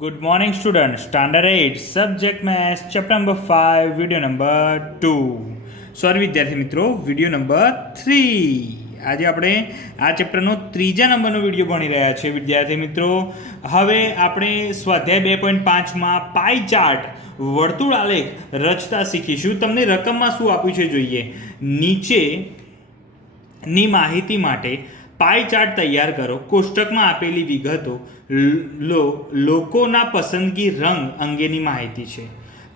Good morning, students. Standard 8, Subject Maths, Chapter number 5, Video number 2. Sorry વિદ્યાર્થી મિત્રો, video number 3. આજે આપણે આ ચેપ્ટરનો ત્રીજા નંબરનો વિડીયો ભણી રહ્યા છીએ વિદ્યાર્થી મિત્રો. હવે આપણે સ્વાધ્યાય 2.5માં પાઈ ચાર્ટ વર્તુળ આલેખ રચતા શીખીશું. તમને રકમમાં શું આપ્યું છે જોઈએ. નીચેની માહિતી માટે પાઈ ચાર્ટ તૈયાર કરો. કોષ્ટકમાં આપેલી વિગતો લોકોના પસંદગી રંગ અંગેની માહિતી છે.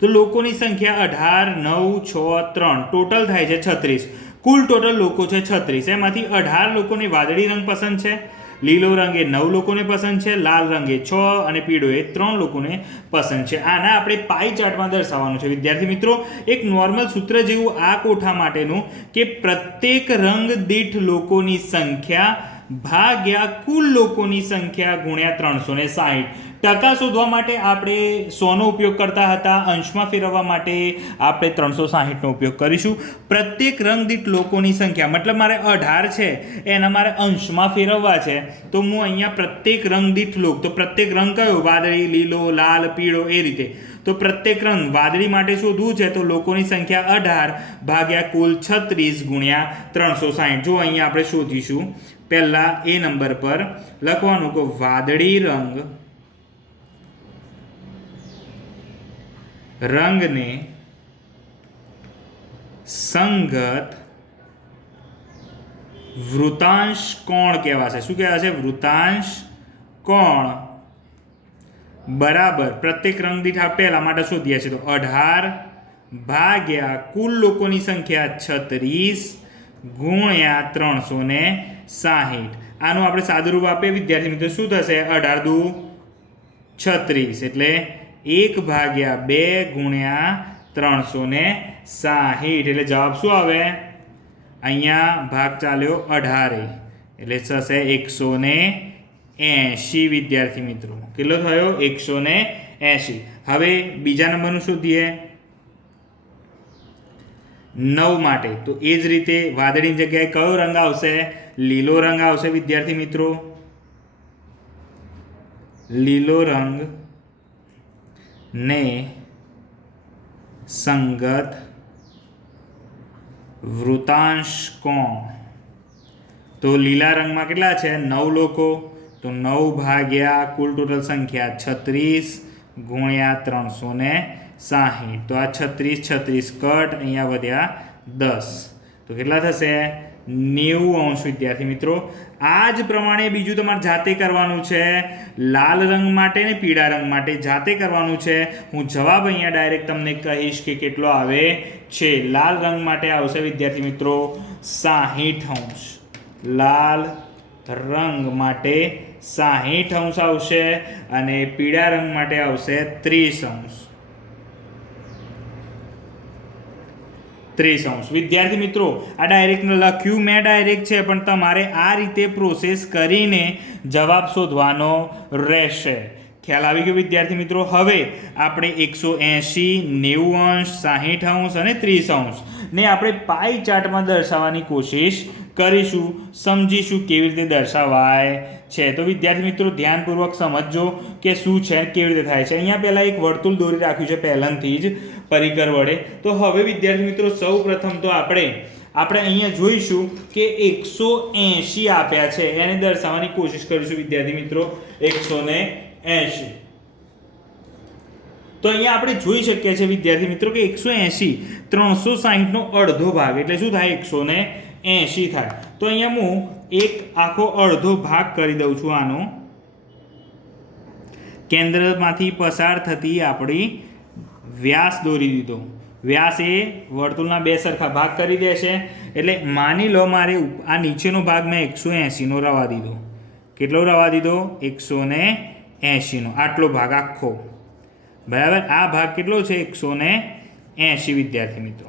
તો લોકોની સંખ્યા 18, 9, 6, 3 ટોટલ થાય છે 36. કુલ ટોટલ લોકો છે 36. એમાંથી 18 લોકોને વાદળી રંગ પસંદ છે, લીલો રંગ એ 9 લોકોને પસંદ છે, લાલ રંગ એ 6 અને પીળો એ 3 લોકોને પસંદ છે. આના આપણે પાઈ ચાર્ટમાં દર્શાવવાનું છે વિદ્યાર્થી મિત્રો. એક નોર્મલ સૂત્ર જેવું આ કોઠા માટેનું કે પ્રત્યેક રંગ દીઠ લોકોની સંખ્યા ભાગ્યા કુલ લોકોની સંખ્યા ગુણ્યા 360. ટકા શોધવા માટે આપણે 100નો ઉપયોગ કરતા હતા, અંશમાં ફેરવવા માટે આપણે 360નો ઉપયોગ કરીશું. પ્રત્યેક રંગ દીઠ લોકોની સંખ્યા મતલબ મારે 18 છે એના મારે અંશમાં ફેરવવા છે, તો હું અહીંયા પ્રત્યેક રંગ દીઠ લોક, તો પ્રત્યેક રંગ કયો, વાદળી, લીલો, લાલ, પીળો એ રીતે. તો પ્રત્યેક રંગ વાદળી માટે શોધવું છે તો લોકોની સંખ્યા 18 ભાગ્યા કુલ 36 ગુણ્યા 360. જો અહીંયા આપણે શોધીશું. પહેલાં એ નંબર પર લખવાનું કે વાદળી રંગને સંગત વૃતાંશ કોણ કહેવાશે. શું કહેવાશે? વૃતાંશ કોણ બરાબર પ્રત્યેક રંગ દીઠ પહેલા માટે શોધીએ છીએ તો 18 ભાગ્યા કુલ લોકોની સંખ્યા 36 ગુણ્યા 360. આનું આપણે સાદુરૂપ આપીએ વિદ્યાર્થી મિત્રો શું થશે? 18 દુ 36 એટલે 1 ભાગ્યા 2 ગુણ્યા 360. એટલે જવાબ શું આવે? અહીંયા ભાગ ચાલ્યો 18 એટલે થશે 180 વિદ્યાર્થી મિત્રો. કેટલો થયો? 180. હવે બીજા નંબરનું શોધીએ 9 માટે. તો એ જ રીતે વાદળીની જગ્યાએ કયો રંગ આવશે? લીલો રંગ આવશે વિદ્યાર્થી મિત્રો. લીલો રંગ ને સંગત વૃતાંશ કોણ. તો લીલા રંગમાં કેટલા છે? 9 લોકો. તો 9 ભાગ્યા કુલ ટોટલ સંખ્યા 36 ગુણ્યા 360. તો આ 36 કટ, અહીંયા વધ્યા 10. તો કેટલા થશે? 90° વિદ્યાર્થી મિત્રો. આ જ પ્રમાણે બીજું તમારે જાતે કરવાનું છે. લાલ રંગ માટે ને પીળા રંગ માટે જાતે કરવાનું છે. હું જવાબ અહીંયા ડાયરેક્ટ તમને કહીશ કે કેટલો આવે છે. લાલ રંગ માટે આવશે વિદ્યાર્થી મિત્રો 60°. લાલ રંગ માટે 60° આવશે અને પીળા રંગ માટે આવશે 30°. વિદ્યાર્થી મિત્રો આ ડાયરેક્ટ લખ્યું મેં ડાયરેક્ટ છે, પણ તમારે આ રીતે પ્રોસેસ કરીને જવાબ શોધવાનો રહેશે. ખ્યાલ આવી ગયો વિદ્યાર્થી મિત્રો. હવે આપણે 180, 90°, 60° અને 30° ને આપણે પાઈ ચાર્ટમાં દર્શાવવાની કોશિશ કરીશું. સમજીશું કેવી રીતે દર્શાવાય છે. તો વિદ્યાર્થી મિત્રો ધ્યાનપૂર્વક સમજજો કે શું છે, કેવી રીતે થાય છે. અહીંયા પહેલાં એક વર્તુળ દોરી રાખ્યું છે પહેલાંથી જ પરિકર વડે. તો હવે વિદ્યાર્થી મિત્રો સૌ પ્રથમ તો આપણે અહીંયા જોઈશું કે 180 આપ્યા છે એને દર્શાવવાની કોશિશ કરીશું વિદ્યાર્થી મિત્રો. 180. તો અહીંયા આપણે જોઈ શકીએ છીએ વિદ્યાર્થી મિત્રો કે 180 360નો અડધો ભાગ એટલે શું થાય? 180 થાય. તો અહીંયા હું એક આખો અડધો ભાગ કરી દઉં છું. આનો કેન્દ્રમાંથી પસાર થતી આપણી વ્યાસ દોરી દીધો. વ્યાસ એ વર્તુળના બે સરખા ભાગ કરી દેશે. એટલે માની લો મારે આ નીચેનો ભાગ મેં 180નો રવા દીધો. કેટલો રવા દીધો? 180નો. આટલો ભાગ આખો બરાબર. આ ભાગ કેટલો છે? 180 વિદ્યાર્થી મિત્રો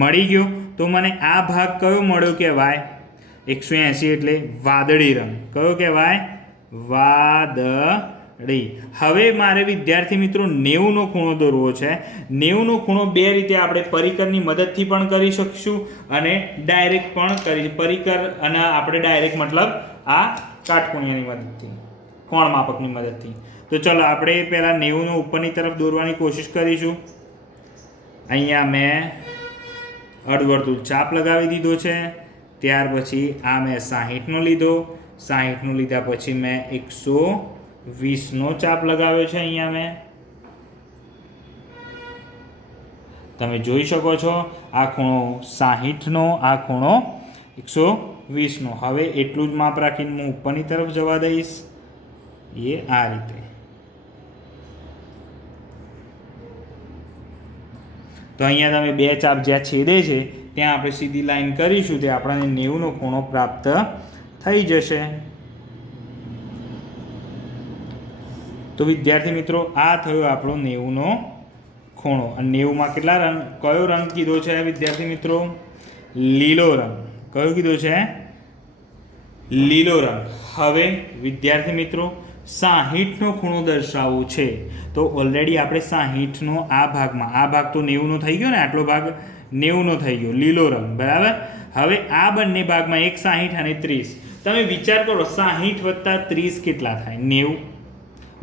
મળી ગયો. તો મને આ ભાગ કયો મળ્યો કહેવાય? 180 એટલે વાદળી રંગ. કયો કહેવાય? વાદળી. હવે મારે વિદ્યાર્થી મિત્રો 90નો ખૂણો દોરવો છે. 90નો ખૂણો બે રીતે આપણે પરિકરની મદદથી પણ કરી શકીશું અને ડાયરેક્ટ પણ પરિકર અને આપણે ડાયરેક્ટ મતલબ આ કાટખૂણિયાની મદદથી. કોણ માપકની મદદથી. તો ચલો આપણે પહેલાં 90નો ઉપરની તરફ દોરવાની કોશિશ કરીશું. અહીંયા મેં અડવર્તુળ ચાપ લગાવી દીધો છે. ત્યાર પછી આ મેં 60નો લીધો. 60નો લીધા પછી મેં 120નો ચાપ લગાવ્યો છે. અહીંયા મેં તમે જોઈ શકો છો આ ખૂણો 60નો, આ ખૂણો 120નો. હવે એટલું જ માપ રાખીને હું ઉપરની તરફ જવા દઈશ. એ આ રીતે. તો અહીંયા તમે બે ચાપ જ્યાં છેદે છે ત્યાં આપણે સીધી લાઈન કરીશું તે આપણને 90નો ખૂણો પ્રાપ્ત થઈ જશે. તો વિદ્યાર્થી મિત્રો આ થયો આપણો 90નો ખૂણો. અને 90માં કેટલા રંગ, કયો રંગ કીધો છે વિદ્યાર્થી મિત્રો? લીલો રંગ. કયો કીધો છે? લીલો રંગ. હવે વિદ્યાર્થી મિત્રો 60નો ખૂણો દર્શાવવો છે. તો ઓલરેડી આપણે 60નો આ ભાગમાં, આ ભાગ તો 90નો થઈ ગયો ને, આટલો ભાગ 90નો થઈ ગયો, લીલો રંગ, બરાબર. હવે આ બંને ભાગમાં એક 60 અને 30. તમે વિચાર કરો 60 વત્તા 30 કેટલા થાય? 90,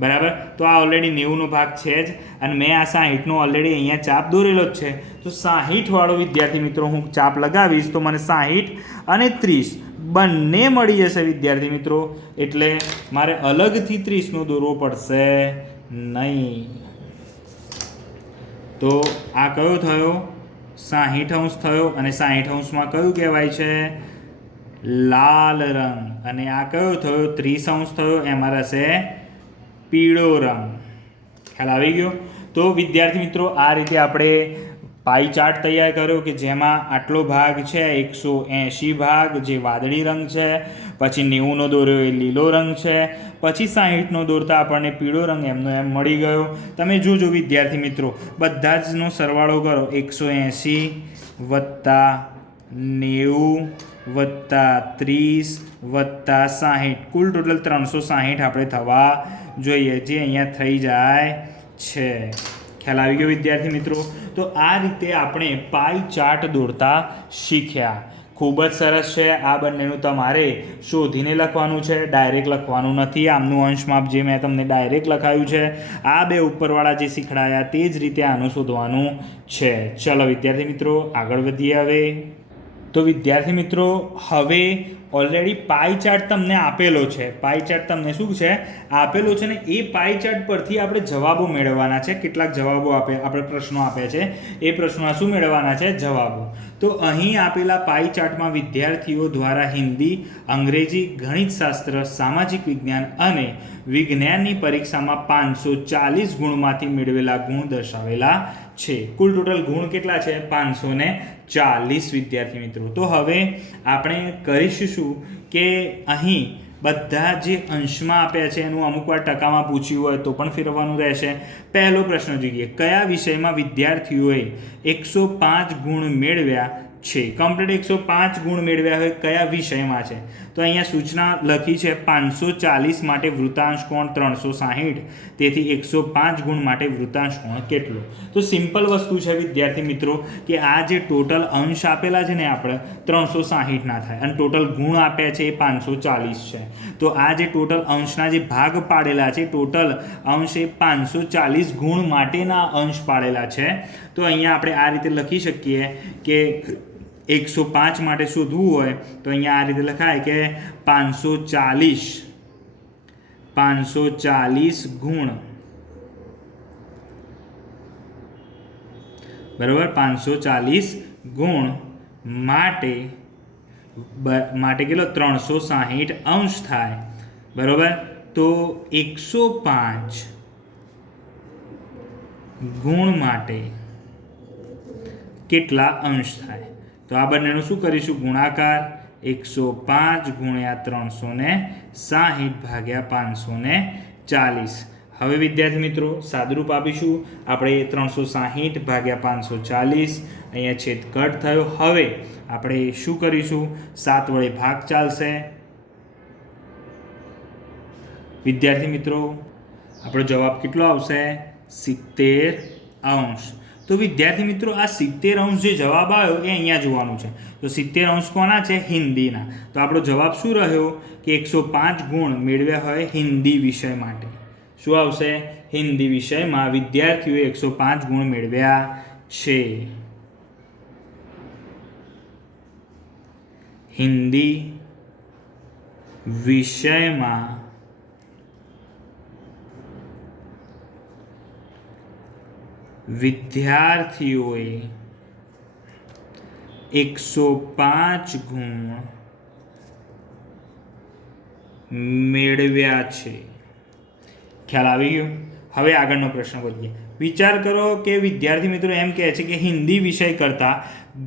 બરાબર. તો આ ઓલરેડી 90નો ભાગ છે જ, અને મેં આ 60નો ઓલરેડી અહીંયા ચાપ દોરેલો જ છે. તો 60 વાળો વિદ્યાર્થી મિત્રો હું ચાપ લગાવીશ તો મને 60 અને 30 બંને મળી જશે વિદ્યાર્થી મિત્રો. એટલે મારે અલગથી 30નો દોરવો પડશે નહીં. તો આ કયો થયો? 60° થયો. અને 60°માં કયું કહેવાય છે? લાલ રંગ. અને આ કયો થયો? 30° થયો. એમાં રહેશે પીળો રંગ. ખ્યાલ આવી ગયો? તો વિદ્યાર્થી મિત્રો આ રીતે આપણે પાઈ ચાર્ટ તૈયાર કર્યો કે જેમાં આટલો ભાગ છે 180 ભાગ જે વાદળી રંગ છે, પછી 90નો દોર્યો એ લીલો રંગ છે, પછી 60નો દોરતા આપણને પીળો રંગ એમનો એમ મળી ગયો. તમે જોજો વિદ્યાર્થી મિત્રો બધા જનો સરવાળો કરો. 180 વત્તા 90 વત્તા 30 વત્તા 60 કુલ ટોટલ 360 આપણે થવા જોઈએ, જે અહીંયા થઈ જાય છે. ખ્યાલ આવી ગયો વિદ્યાર્થી મિત્રો? તો આ રીતે આપણે પાઈ ચાર્ટ દોરતા શીખ્યા. ખૂબ જ સરસ છે. આ બંનેનું તમારે શોધીને લખવાનું છે, ડાયરેક્ટ લખવાનું નથી. આમનું અંશ માપ જે મેં તમને ડાયરેક્ટ લખાયું છે, આ બે ઉપરવાળા જે શીખડાયા તે જ રીતે આનું શોધવાનું છે. ચલો વિદ્યાર્થી મિત્રો આગળ વધીએ હવે. તો વિદ્યાર્થી મિત્રો હવે ઓલરેડી પાઈ ચાર્ટ તમને આપેલો છે. પાઈ ચાર્ટ તમને શું છે? આપેલો છે ને એ પાઈ ચાર્ટ પરથી આપણે જવાબો મેળવવાના છે. કેટલાક જવાબો આપણે પ્રશ્નો આપ્યા છે, એ પ્રશ્નોના શું મેળવવાના છે? જવાબો. તો અહીં આપેલા પાઈ ચાર્ટમાં વિદ્યાર્થીઓ દ્વારા હિન્દી, અંગ્રેજી, ગણિતશાસ્ત્ર, સામાજિક વિજ્ઞાન અને વિજ્ઞાનની પરીક્ષામાં 540 ગુણમાંથી મેળવેલા ગુણ દર્શાવેલા છે. કુલ ટોટલ ગુણ કેટલા છે? 540 વિદ્યાર્થી મિત્રો. તો હવે આપણે કરીશું કે અહીં બધા જે અંશમાં આપ્યા છે એનું અમુક વાર ટકામાં પૂછ્યું હોય તો પણ ફેરવવાનું રહેશે. પહેલો પ્રશ્ન જોઈએ, કયા વિષયમાં વિદ્યાર્થીઓએ 105 ગુણ મેળવ્યા છે? કમ્પ્લીટ 105 ગુણ મેળવ્યા હોય કયા વિષયમાં છે? તો અહીંયા સૂચના લખી છે 540 માટે વૃત્તાંશ કોણ 360, તેથી 105 ગુણ માટે વૃત્તાંશ કોણ કેટલો? તો સિમ્પલ વસ્તુ છે વિદ્યાર્થી મિત્રો કે આ જે ટોટલ અંશ આપેલા છે ને આપણે 360 ના થાય, અને ટોટલ ગુણ આપ્યા છે એ 540 છે. તો આ જે ટોટલ અંશના જે ભાગ પાડેલા છે, ટોટલ અંશ એ 540 ગુણ માટેના અંશ પાડેલા છે. તો અહીંયા આપણે આ રીતે લખી શકીએ કે 105 માટે શોધવું હોય તો અહીંયા આ રીતે લખાય કે 540 ગુણ, બરાબર, 540 ગુણ માટે કેટલો? 360 અંશ થાય, બરાબર. તો 105 ગુણ માટે કેટલા અંશ થાય? તો આ બંનેનું શું કરીશું? ગુણાકાર. 105 ગુણ્યા 360 ભાગ્યા 540. હવે વિદ્યાર્થી મિત્રો સાદુરૂપ આપીશું આપણે. 360 ભાગ્યા 540 અહીંયા છેદ કટ થયો. હવે આપણે શું કરીશું? 7 વડે ભાગ ચાલશે વિદ્યાર્થી મિત્રો. આપણો જવાબ કેટલો આવશે? 70 અંશ. તો વિદ્યાર્થી મિત્રો આ 70° જે જવાબ આવ્યો એ અહીંયા જોવાનું છે. તો 70° કોના છે? હિન્દીના. તો આપણો જવાબ શું રહ્યો કે 105 ગુણ મેળવ્યા હોય હિન્દી વિષય માટે. શું આવશે? હિન્દી વિષયમાં વિદ્યાર્થીઓએ 105 ગુણ મેળવ્યા છે. હિન્દી વિષયમાં વિદ્યાર્થીઓએ 105 ગુણ મેળવ્યા છે. ખ્યાલ આવી ગયો? હવે આગળનો પ્રશ્ન વધીએ. વિચાર કરો કે વિદ્યાર્થી મિત્રો એમ કહે છે કે હિન્દી વિષય કરતાં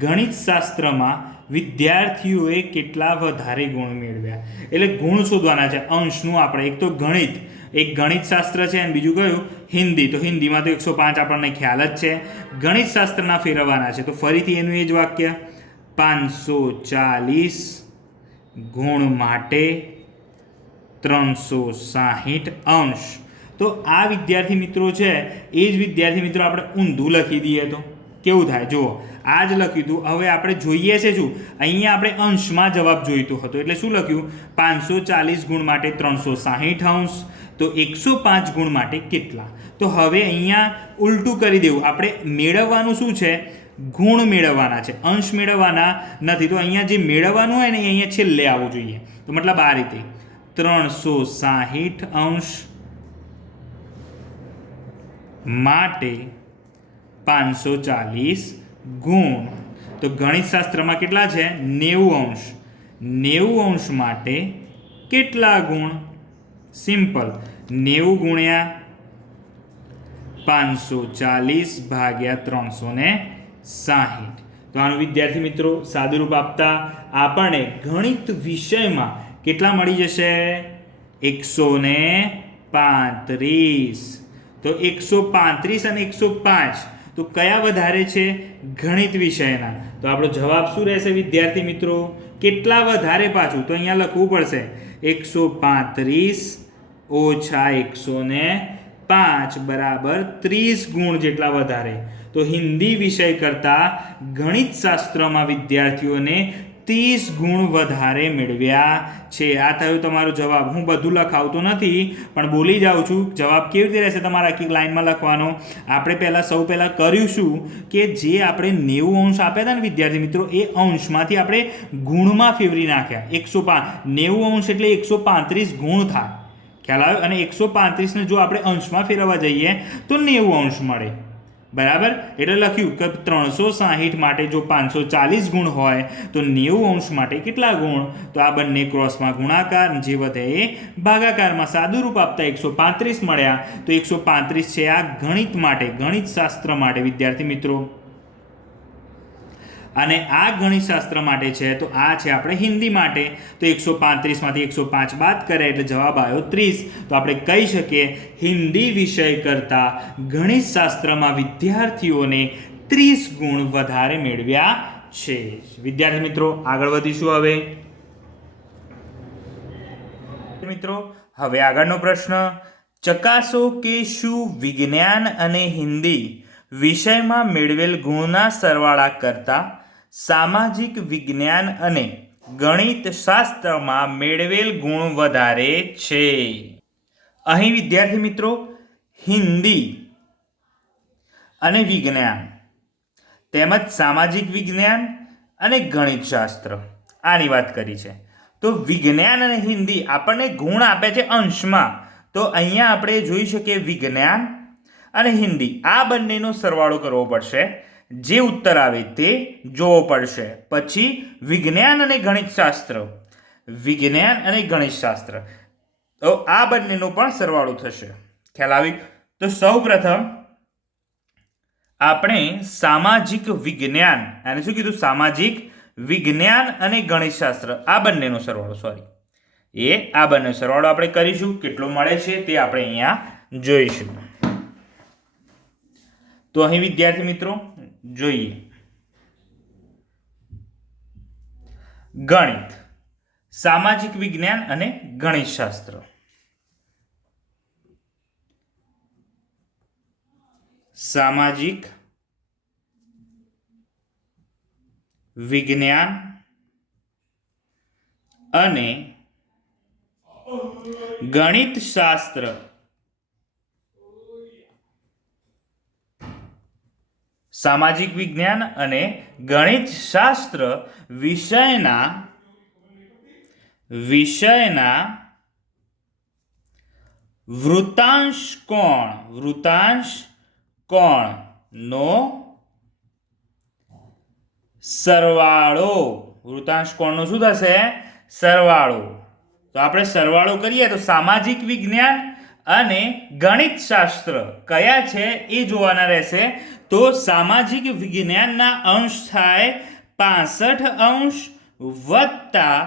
ગણિત શાસ્ત્રમાં વિદ્યાર્થીઓએ કેટલા વધારે ગુણ મેળવ્યા. એટલે ગુણ શોધવાના છે અંશનું. આપણે એક તો ગણિત, એક ગણિત શાસ્ત્ર છે અને બીજું કયું? હિન્દી. તો હિન્દીમાં તો 105 આપણને ખ્યાલ જ છે. ગણિત શાસ્ત્રના ફેરવવાના છે. તો ફરીથી એનું એ જ વાક્ય 540 ગુણ માટે 360°. તો આ વિદ્યાર્થી મિત્રો છે એ જ વિદ્યાર્થી મિત્રો આપણે ઊંધું લખી દઈએ તો કેવું થાય? જુઓ, આ જ લખ્યું હતું. હવે આપણે જોઈએ છે શું? અહીંયા આપણે અંશમાં જવાબ જોઈતો હતો એટલે શું લખ્યું? 540 ગુણ માટે 360°. તો 105 ગુણ માટે કેટલા? તો હવે અહીંયા ઉલટું કરી દેવું. આપણે મેળવવાનું શું છે? ગુણ મેળવવાના છે, અંશ મેળવવાના નથી. તો અહીંયા જે મેળવવાનું હોય ને એ અહીંયા છેલ્લે આવવું જોઈએ. તો મતલબ આ રીતે 360° માટે 540 ગુણ. તો ગણિત શાસ્ત્રમાં કેટલા છે? 90°. 90° માટે કેટલા ગુણ? સિમ્પલ, 90 ગુણ્યા 540 ભાગ્યા 360. તો આનું વિદ્યાર્થી મિત્રો સાદુરૂપ આપતા આપણને ગણિત વિષયમાં કેટલા મળી જશે? 135. તો 135 અને 105 તો કયા વધારે છે? ગણિત વિષયના. તો આપણો જવાબ શું રહેશે વિદ્યાર્થી મિત્રો? કેટલા વધારે પાછું? તો અહીંયા લખવું પડશે 135 ઓછા 105 બરાબર 30 ગુણ જેટલા વધારે. તો હિન્દી વિષય કરતાં ગણિત શાસ્ત્રમાં વિદ્યાર્થીઓને 30 ગુણ વધારે મેળવ્યા છે. આ થયો તમારો જવાબ. હું બધું લખાવતો નથી પણ બોલી જાઉં છું. જવાબ કેવી રીતે રહેશે તમારે આખી લાઈનમાં લખવાનો? આપણે સૌ પહેલાં કરીશું કે જે આપણે 90° આપ્યા હતા ને વિદ્યાર્થી મિત્રો, એ અંશમાંથી આપણે ગુણમાં ફેરવી નાખ્યા. 90° એટલે 135 ગુણ થાય. ખ્યાલ આવ્યો? અને 135ને જો આપણે અંશમાં ફેરવવા જઈએ તો 90° મળે. બરાબર? એટલે લખ્યું કે 360 માટે જો 540 ગુણ હોય તો 90° માટે કેટલા ગુણ? તો આ બંને ક્રોસમાં ગુણાકાર, જે વધે એ ભાગાકારમાં. સાદુરૂપ આપતા 135 મળ્યા. તો 135 છે આ ગણિત માટે, ગણિત શાસ્ત્ર માટે વિદ્યાર્થી મિત્રો. અને આ ગણિત શાસ્ત્ર માટે છે તો આ છે આપણે હિન્દી માટે. તો 135માંથી 105 બાદ કરે એટલે જવાબ આવ્યો 30. તો આપણે કહી શકીએ હિન્દી વિષય કરતાં ગણિત શાસ્ત્રમાં વિદ્યાર્થીઓને 30 ગુણ વધારે મેળવ્યા છે. વિદ્યાર્થી મિત્રો આગળ વધીશું. હવે મિત્રો હવે આગળનો પ્રશ્ન, ચકાસો કે શું વિજ્ઞાન અને હિન્દી વિષયમાં મેળવેલ ગુણના સરવાળા કરતાં સામાજિક વિજ્ઞાન અને ગણિત શાસ્ત્રમાં મેળવેલ ગુણ વધારે છે? અહીં વિદ્યાર્થી મિત્રો હિન્દી અને વિજ્ઞાન તેમજ સામાજિક વિજ્ઞાન અને ગણિત શાસ્ત્ર આની વાત કરી છે. તો વિજ્ઞાન અને હિન્દી આપણને ગુણ આપે છે અંશમાં. તો અહીંયા આપણે જોઈ શકીએ વિજ્ઞાન અને હિન્દી આ બંનેનો સરવાળો કરવો પડશે. જે ઉત્તર આવે તે જોવો પડશે. પછી વિજ્ઞાન અને ગણિત શાસ્ત્ર, વિજ્ઞાન અને ગણિત શાસ્ત્ર, તો આ બંનેનો પણ સરવાળો થશે. ખ્યાલ આવી? તો સૌ પ્રથમ આપણે સામાજિક વિજ્ઞાન, અને શું કીધું? સામાજિક વિજ્ઞાન અને ગણિત શાસ્ત્ર આ બંનેનો સરવાળો, આ બંને સરવાળો આપણે કરીશું. કેટલો મળે છે તે આપણે અહીંયા જોઈશું. તો અહીં વિદ્યાર્થી મિત્રો જોઈએ, ગણિત, સામાજિક વિજ્ઞાન અને ગણિત શાસ્ત્ર. સામાજિક વિજ્ઞાન અને ગણિત શાસ્ત્ર સામાજિક વિજ્ઞાન અને ગણિત શાસ્ત્ર વિષયના વૃત્તાંશ કોણનો સરવાળો. વૃત્તાંશ કોણનો શું થશે? સરવાળો. તો આપણે સરવાળો કરીએ તો સામાજિક વિજ્ઞાન અને ગણિત શાસ્ત્ર કયા છે એ જોવાના રહેશે. તો સામાજિક વિજ્ઞાનના અંશ થાય 65 અંશ વત્તા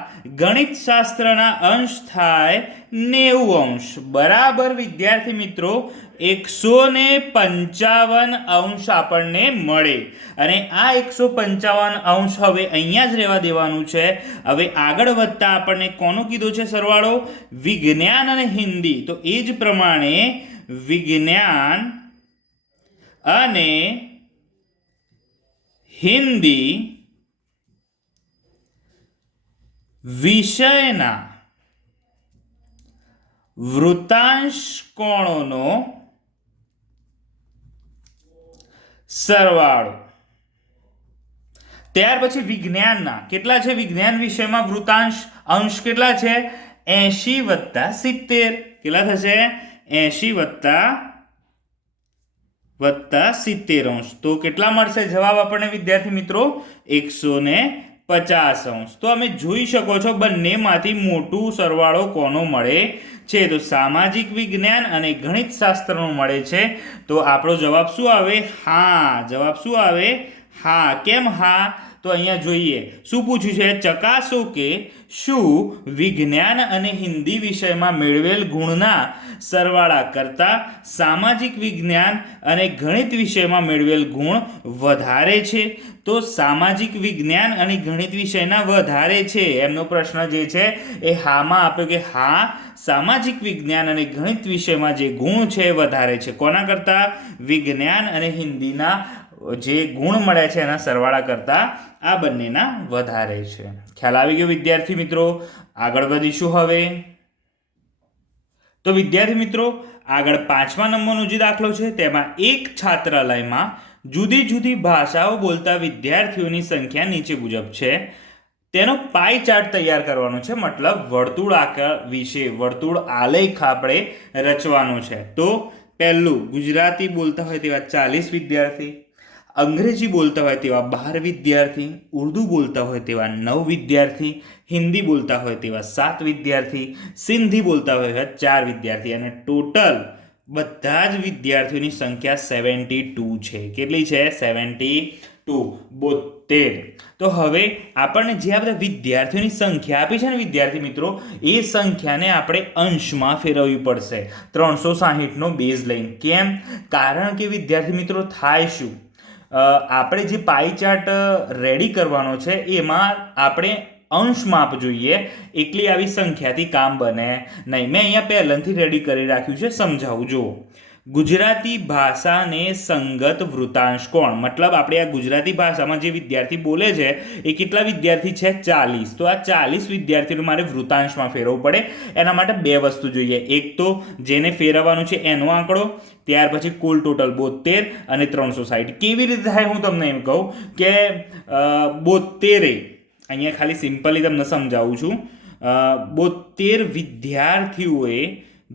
ગણિત શાસ્ત્રના અંશ થાય 90 અંશ બરાબર વિદ્યાર્થી મિત્રો 155 અંશ આપણને મળે. અને આ 155 અંશ હવે અહીંયા જ રહેવા દેવાનું છે. હવે આગળ વધતા આપણને કોનો કીધો છે સરવાળો? વિજ્ઞાન અને હિન્દી. તો એ જ પ્રમાણે વિજ્ઞાન અને હિન્દી વિષયના વૃત્તાંશ કોણોનો સરવાળો. ત્યાર પછી વિજ્ઞાનના કેટલા છે? વિજ્ઞાન વિષયમાં વૃત્તાંશ અંશ કેટલા છે? 80 + 70. કેટલા થશે? 80 + 70 અંશ. તો કેટલા મળશે જવાબ આપણને વિદ્યાર્થી મિત્રો? 150 અંશ. તો અમે જોઈ શકો છો બંનેમાંથી મોટું સરવાળો કોનો મળે છે? તો સામાજિક વિજ્ઞાન અને ગણિત શાસ્ત્રનો મળે છે. તો આપણો જવાબ શું આવે? હા. જવાબ શું આવે? હા. કેમ હા? તો અહીંયા જોઈએ શું પૂછ્યું છે? ચકાસો કે શું વિજ્ઞાન અને હિન્દી વિષયમાં મેળવેલ ગુણના સરવાળા કરતાં સામાજિક વિજ્ઞાન અને ગણિત વિષયમાં મેળવેલ ગુણ વધારે છે. તો સામાજિક વિજ્ઞાન અને ગણિત વિષયના વધારે છે એમનો પ્રશ્ન જે છે એ હામાં આપ્યો કે હા સામાજિક વિજ્ઞાન અને ગણિત વિષયમાં જે ગુણ છે વધારે છે. કોના કરતાં? વિજ્ઞાન અને હિન્દીના જે ગુણ મળ્યા છે એના સરવાળા કરતાં આ બંનેના વધારે છે. ખ્યાલ આવી ગયો વિદ્યાર્થી મિત્રો? આગળ વધીશું હવે. તો વિદ્યાર્થી મિત્રો આગળ 5મા નંબરનો જે દાખલો છે તેમાં એક છાત્રાલયમાં જુદી જુદી ભાષાઓ બોલતા વિદ્યાર્થીઓની સંખ્યા નીચે મુજબ છે. તેનો પાઈ ચાર્ટ તૈયાર કરવાનો છે. મતલબ વર્તુળ આકાર વિશે વર્તુળ આલેખ આપણે રચવાનો છે. તો પહેલું ગુજરાતી બોલતા હોય તેવા 40 વિદ્યાર્થી, અંગ્રેજી બોલતા હોય તેવા 12 વિદ્યાર્થી, ઉર્દૂ બોલતા હોય તેવા 9 વિદ્યાર્થી, હિન્દી બોલતા હોય તેવા 7 વિદ્યાર્થી, સિંધી બોલતા હોય તેવા 4 વિદ્યાર્થી અને ટોટલ બધા જ વિદ્યાર્થીઓની સંખ્યા 72 છે. કેટલી છે? 72. તો હવે આપણને જે આ બધા વિદ્યાર્થીઓની સંખ્યા આપી છે ને વિદ્યાર્થી મિત્રો એ સંખ્યાને આપણે અંશમાં ફેરવવી પડશે 360નો બેઝ લઈને. કેમ? કારણ કે વિદ્યાર્થી મિત્રો થાય શું? આપણે જે પાઈ ચાર્ટ રેડી કરવાનો છે એમાં આપણે અંશ માપ જોઈએ. એકલી આવી સંખ્યાથી કામ બને નહીં. મેં અહીંયા પહેલાંથી રેડી કરી રાખ્યું છે, સમજાવું. જુઓ, ગુજરાતી ભાષાને સંગત વૃત્તાંશ કોણ. મતલબ આપણે આ ગુજરાતી ભાષામાં જે વિદ્યાર્થી બોલે છે એ કેટલા વિદ્યાર્થી છે? 40. તો આ 40 વિદ્યાર્થીઓને મારે વૃત્તાંશમાં ફેરવવું પડે. એના માટે બે વસ્તુ જોઈએ. એક તો જેને ફેરવવાનું છે એનો આંકડો, ત્યાર પછી કુલ ટોટલ 72 અને 360. કેવી રીતે થાય હું તમને એમ કહું કે 72 અહીંયા ખાલી સિમ્પલી તમને સમજાવું છું. 72 વિદ્યાર્થીઓએ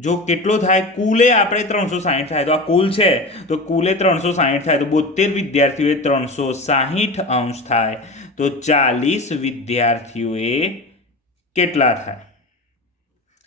જો કેટલો થાય? કુલે આપણે 360 થાય તો આ કુલ છે તો કુલે 360 થાય તો 72 વિદ્યાર્થીઓએ 360 અંશ થાય તો 40 વિદ્યાર્થીઓએ કેટલા થાય?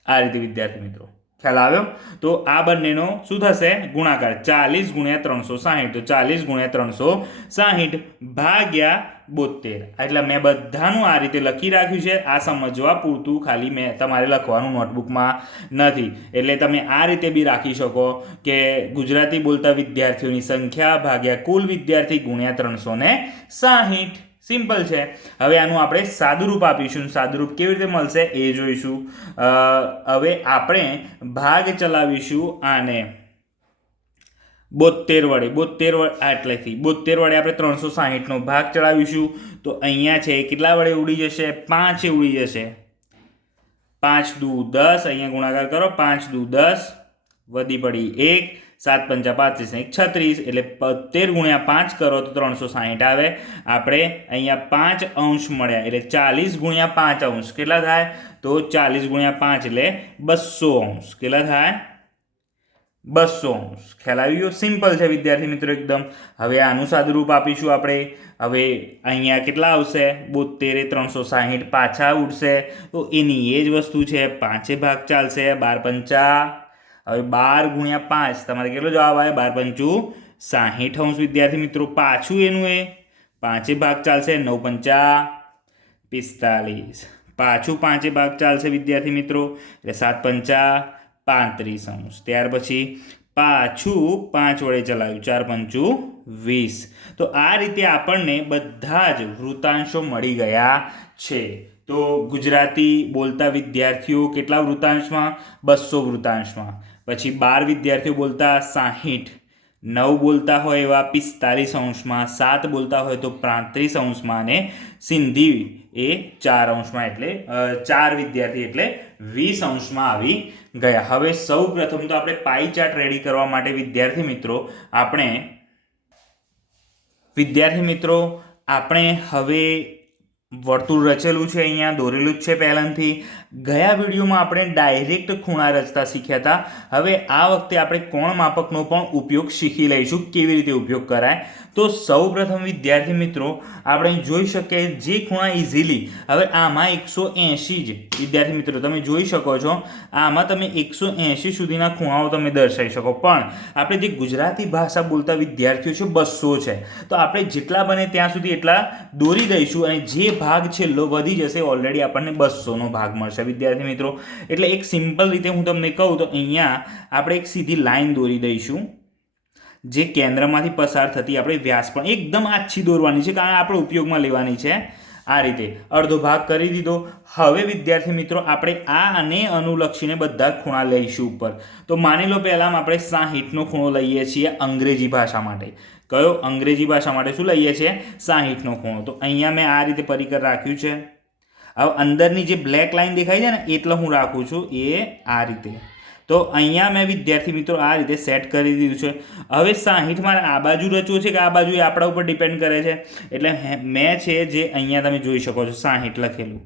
આ રીતે વિદ્યાર્થી મિત્રો ખ્યાલ આવ્યો? તો આ બંનેનો શું થશે? ગુણાકાર. 40 × 360. તો 40 × 360 ભાગ્યા 72. એટલે મેં બધાનું આ રીતે લખી રાખ્યું છે. આ સમજવા પૂરતું ખાલી મેં તમારે લખવાનું નોટબુકમાં નથી. એટલે તમે આ રીતે બી રાખી શકો કે ગુજરાતી બોલતા વિદ્યાર્થીઓની સંખ્યા ભાગ્યા કુલ વિદ્યાર્થી ગુણ્યા 360. સિમ્પલ છે. હવે આનું આપણે સાદુરૂપ આપીશું. સાદુરૂપ કેવી રીતે મળશે એ જોઈશું. હવે આપણે ભાગ ચલાવીશું આને. 72 વડે 72 એટલેથી 72 વડે આપણે 360નો ભાગ ચડાવીશું તો અહીંયા છે કેટલા વડે ઉડી જશે? 5 ઉડી જશે. 5 દુ 10, અહીંયા ગુણાકાર કરો. 5 દુ 10, વધી પડી 1, 7 પંચા 35 ને 36, એટલે 72 ગુણ્યા 5 કરો તો 360 આવે. આપણે અહીંયા 5 અંશ મળ્યા એટલે 40 ગુણ્યા 5 અંશ કેટલા થાય? તો 40 ગુણ્યા 5 એટલે 200 અંશ. કેટલા થાય? 200 અંશ. ખ્યાલ આવી ગયો? સિમ્પલ છે વિદ્યાર્થી મિત્રો એકદમ. હવે આનું સાદુરૂપ આપીશું આપણે. હવે અહીંયા કેટલા આવશે? 72 360 પાછા ઉડશે તો એની એ જ વસ્તુ છે. 5 ભાગ ચાલશે. 12 પંચા, હવે 12 ગુણ્યા 5 તમારે કેટલો જવાબ આવે? 12 પંચું 60 અંશ વિદ્યાર્થી મિત્રો. પાછું એનું એ 5 ભાગ ચાલશે. 9 પંચા 45, પાછું 5 ભાગ ચાલશે વિદ્યાર્થી મિત્રો એટલે 7 પંચા 35 અંશ. ત્યાર પછી પાછું 5 વડે ચલાવ્યું, 4 પંચું 20. તો આ રીતે આપણને બધા જ વૃતાંશો મળી ગયા છે. તો ગુજરાતી બોલતા વિદ્યાર્થીઓ કેટલા વૃતાંશમાં? 200 વૃતાંશમાં. પછી 12 વિદ્યાર્થીઓ બોલતા 60, 9 બોલતા હોય એવા 45 અંશમાં, 7 બોલતા હોય તો 35 અંશમાં, અને સિંધી એ 4 અંશમાં, એટલે 4 વિદ્યાર્થી એટલે 20 અંશમાં આવી ગયા. હવે સૌ પ્રથમ તો આપણે પાઈ ચાર્ટ રેડી કરવા માટે વિદ્યાર્થી મિત્રો આપણે હવે વર્તુળ રચેલું છે, અહીંયા દોરેલું જ છે પહેલાંથી. ગયા વિડીયોમાં આપણે ડાયરેક્ટ ખૂણા રચતા શીખ્યા હતા. હવે આ વખતે આપણે કોણ માપકનો પણ ઉપયોગ શીખી લઈશું, કેવી રીતે ઉપયોગ કરાય. તો સૌ પ્રથમ વિદ્યાર્થી મિત્રો આપણે જોઈ શકીએ જે ખૂણા ઇઝીલી, હવે આમાં 180 જ વિદ્યાર્થી મિત્રો તમે જોઈ શકો છો, આમાં તમે 180 સુધીના ખૂણાઓ તમે દર્શાવી શકો. પણ આપણે જે ગુજરાતી ભાષા બોલતા વિદ્યાર્થીઓ છે 200 છે, તો આપણે જેટલા બને ત્યાં સુધી એટલા દોરી દઈશું અને જે ભાગ છેલ્લો વધી જશે ઓલરેડી આપણને 200નો ભાગ મળશે વિદ્યાર્થી મિત્રો. એટલે એક સિમ્પલ રીતે હું તમને કહું તો અહીંયા આપણે એક સીધી લાઈન દોરી દઈશું જે કેન્દ્રમાંથી પસાર થતી આપણે વ્યાસ પણ એકદમ આછી દોરવાની છે, કારણ આપણે ઉપયોગમાં લેવાની છે. આ રીતે અડધો ભાગ કરી દીધો. હવે વિદ્યાર્થી મિત્રો આપણે આ અને અનુલક્ષીને બધા ખૂણા લઈશું ઉપર. તો માની લો પહેલાં આપણે 60નો ખૂણો લઈએ છીએ અંગ્રેજી ભાષા માટે. કયો? અંગ્રેજી ભાષા માટે શું લઈએ છીએ? 60નો ખૂણો. તો અહીંયા મેં આ રીતે પરિકર રાખ્યું છે. હવે અંદરની જે બ્લેક લાઇન દેખાય છે ને એટલે હું રાખું છું એ આ રીતે. તો અહીંયા મેં વિદ્યાર્થી મિત્રો આ રીતે સેટ કરી દીધું છે. હવે 60 મારે આ બાજુ રચવું છે કે આ બાજુ એ આપણા ઉપર ડિપેન્ડ કરે છે. એટલે મેં છે જે અહીંયા તમે જોઈ શકો છો 60 લખેલું,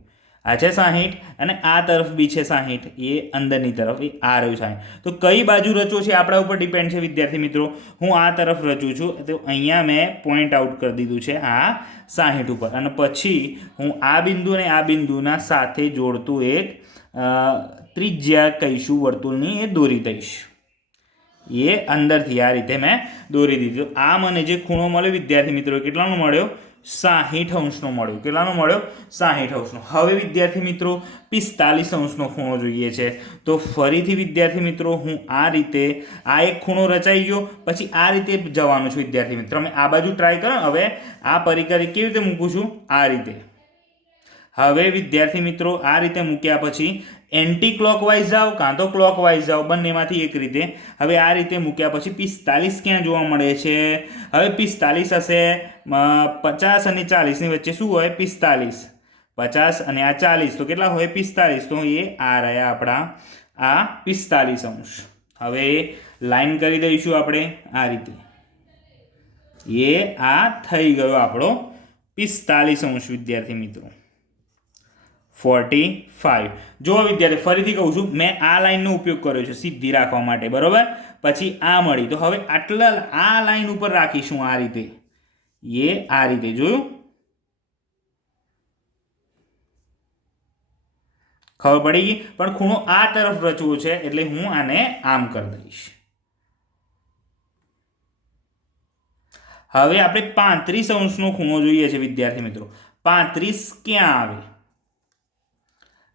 આ છે 60 અને આ તરફ બી છે 60, એ અંદરની તરફ એ આ રહ્યું 60. તો કઈ બાજુ રચવો છે આપણા ઉપર ડિપેન્ડ છે વિદ્યાર્થી મિત્રો. હું આ તરફ રચું છું તો અહીંયા મેં પોઈન્ટ આઉટ કરી દીધું છે આ 60 ઉપર, અને પછી હું આ બિંદુ અને આ બિંદુના સાથે જોડતું એક ત્રિજ્યા કહીશું વર્તુળની, એ દોરી દઈશ. એ અંદરથી આ રીતે મેં દોરી દીધું. આ મને જે ખૂણો મળ્યો વિદ્યાર્થી મિત્રો કેટલાનો મળ્યો? 60 અંશનો મળ્યો. કેટલાનો મળ્યો? 60 અંશનો. હવે વિદ્યાર્થી મિત્રો 45 અંશનો ખૂણો જોઈએ છે. તો ફરીથી વિદ્યાર્થી મિત્રો હું આ રીતે, આ એક ખૂણો રચાઈ ગયો, પછી આ રીતે જવાનું છે વિદ્યાર્થી મિત્રો. તમે આ બાજુ ટ્રાય કરો. હવે આ પરિકર કેવી રીતે મૂકું છું? આ રીતે. હવે વિદ્યાર્થી મિત્રો આ રીતે મૂક્યા પછી એન્ટી ક્લોકવાઇઝ જાઓ કાં તો ક્લોકવાઇઝ જાઓ, બંનેમાંથી એક રીતે. હવે આ રીતે મૂક્યા પછી 45 ક્યાં જોવા મળે છે? હવે 45 હશે 50 અને 40ની વચ્ચે શું હોય? 45. 50 અને આ 40 તો કેટલા હોય? 45. તો એ આ રહ્યા આપણા આ 45 અંશ. હવે લાઈન કરી દઈશું આપણે આ રીતે. એ આ થઈ ગયો આપણો 45 અંશ વિદ્યાર્થી મિત્રો. 45. જો વિદ્યાર્થી ફરીથી કહું છું, મેં આ લાઈનનો ઉપયોગ કર્યો છે સીધી રાખવા માટે, બરોબર. પછી આ મળી તો હવે આટલા આ લાઈન ઉપર રાખીશું આ રીતે. એ આ રીતે જોયું? ખબર પડી ગઈ? પણ ખૂણો આ તરફ રચવો છે એટલે હું આને આમ કરી દઈશ. હવે આપણે 35 અંશનો ખૂણો જોઈએ છે વિદ્યાર્થી મિત્રો. 35 ક્યાં આવે?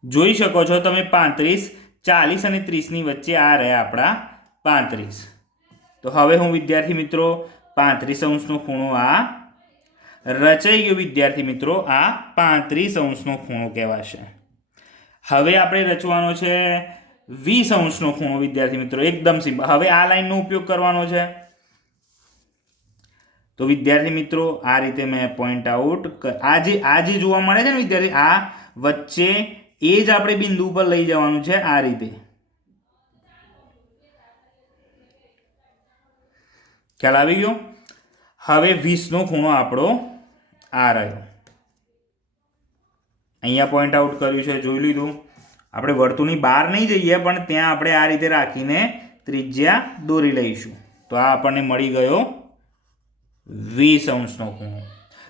જોઈ શકો છો તમે 35, 40 અને 30ની વચ્ચે આ રહ્યા આપણા 35. તો હવે હું વિદ્યાર્થી મિત્રો 35 અંશનો ખૂણો આ રચાઈ ગયો વિદ્યાર્થી મિત્રો. આ 35 અંશનો ખૂણો કહેવાશે. હવે આપણે રચવાનો છે 20 અંશનો ખૂણો વિદ્યાર્થી મિત્રો. એકદમ સિમ્પલ. હવે આ લાઈનનો ઉપયોગ કરવાનો છે. તો વિદ્યાર્થી મિત્રો આ રીતે મેં પોઈન્ટ આઉટ આ જે જોવા મળે છે ને વિદ્યાર્થી, આ વચ્ચે એ જ આપણે બિંદુ પર લઈ જવાનું છે આ રીતે. ખ્યાલ આવી ગયો? હવે 20 નો ખૂણો આપણો આ રહ્યો. અહીંયા પોઈન્ટ આઉટ કર્યું છે, જોઈ લીધું. આપણે વર્તુળની બહાર નહીં જઈએ પણ ત્યાં આપણે આ રીતે રાખીને ત્રિજ્યા દોરી લઈશું. તો આ આપણને મળી ગયો 20 અંશનો ખૂણો.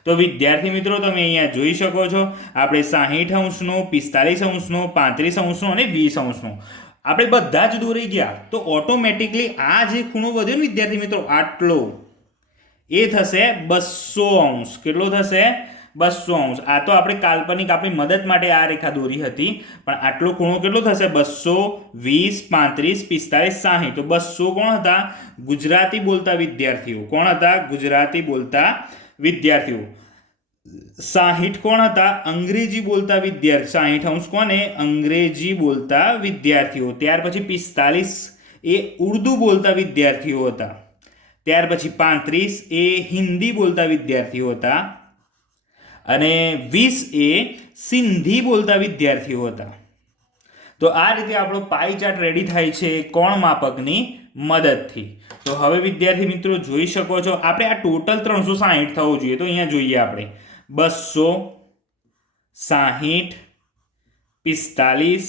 તો વિદ્યાર્થી મિત્રો તમે અહીંયા જોઈ શકો છો આપણે 60 અંશનો, 45 અંશનો, 35 અંશનો અને 20 અંશનો આપણે બધા જ દોરી ગયા. તો ઓટોમેટિકલી આ જે ખૂણો વધ્યો ને વિદ્યાર્થી મિત્રો આટલો, એ થશે 200 અંશ. કેટલો થશે? 200 અંશ. આ તો આપણે કાલ્પનિક આપણી મદદ માટે આ રેખા દોરી હતી, પણ આટલો ખૂણો કેટલો થશે? 200, 20, 35, 45, 60. તો 200 કોણ હતા? ગુજરાતી બોલતા વિદ્યાર્થીઓ. કોણ હતા? ગુજરાતી બોલતા વિદ્યાર્થીઓ. 60 કોણ હતા? અંગ્રેજી બોલતા વિદ્યાર્થી. 60 અંશ કોને? અંગ્રેજી બોલતા વિદ્યાર્થીઓ. ત્યાર પછી 45 એ ઉર્દુ બોલતા વિદ્યાર્થીઓ હતા. ત્યાર પછી 35 એ હિન્દી બોલતા વિદ્યાર્થીઓ હતા અને 20 એ સિંધી બોલતા વિદ્યાર્થીઓ હતા. તો આ રીતે આપણો પાઈ ચાર્ટ રેડી થાય છે કોણ માપકની મદદથી. તો હવે વિદ્યાર્થી મિત્રો જોઈ શકો છો આપણે આ ટોટલ 360 થવું જોઈએ. તો અહીંયા જોઈએ આપણે 200, 60, 45,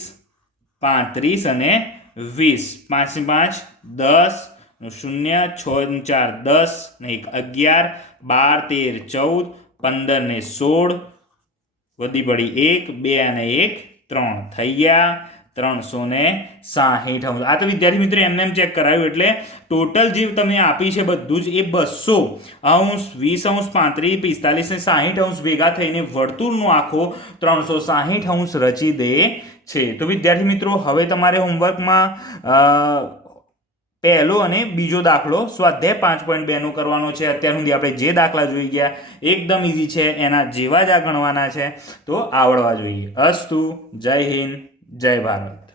35 અને 20. 5 5 10, 0, 6 4 10 ને 11, 12 13 14, 15 ને 16, વધી પડી 1, 2 અને 1 3 થઈ ગયા 360 અંશ. આ તો વિદ્યાર્થી મિત્રો એમને એમ ચેક કરાવ્યું એટલે ટોટલ જે તમે આપી છે બધું જ એ 200 અંશ, 20 અંશ, 35, 45 ને 60 અંશ ભેગા થઈને વર્તુળનો આખો 360 અંશ રચી દે છે. તો વિદ્યાર્થી મિત્રો હવે તમારે હોમવર્કમાં પહેલો અને બીજો દાખલો સ્વાધ્યાય 5.2 નો કરવાનો છે. અત્યાર સુધી આપણે જે દાખલા જોઈ ગયા એકદમ ઇઝી છે, એના જેવા જ આ ગણવાના છે, તો આવડવા જોઈએ. અસ્તુ. જય હિન્દ, જય ભારત.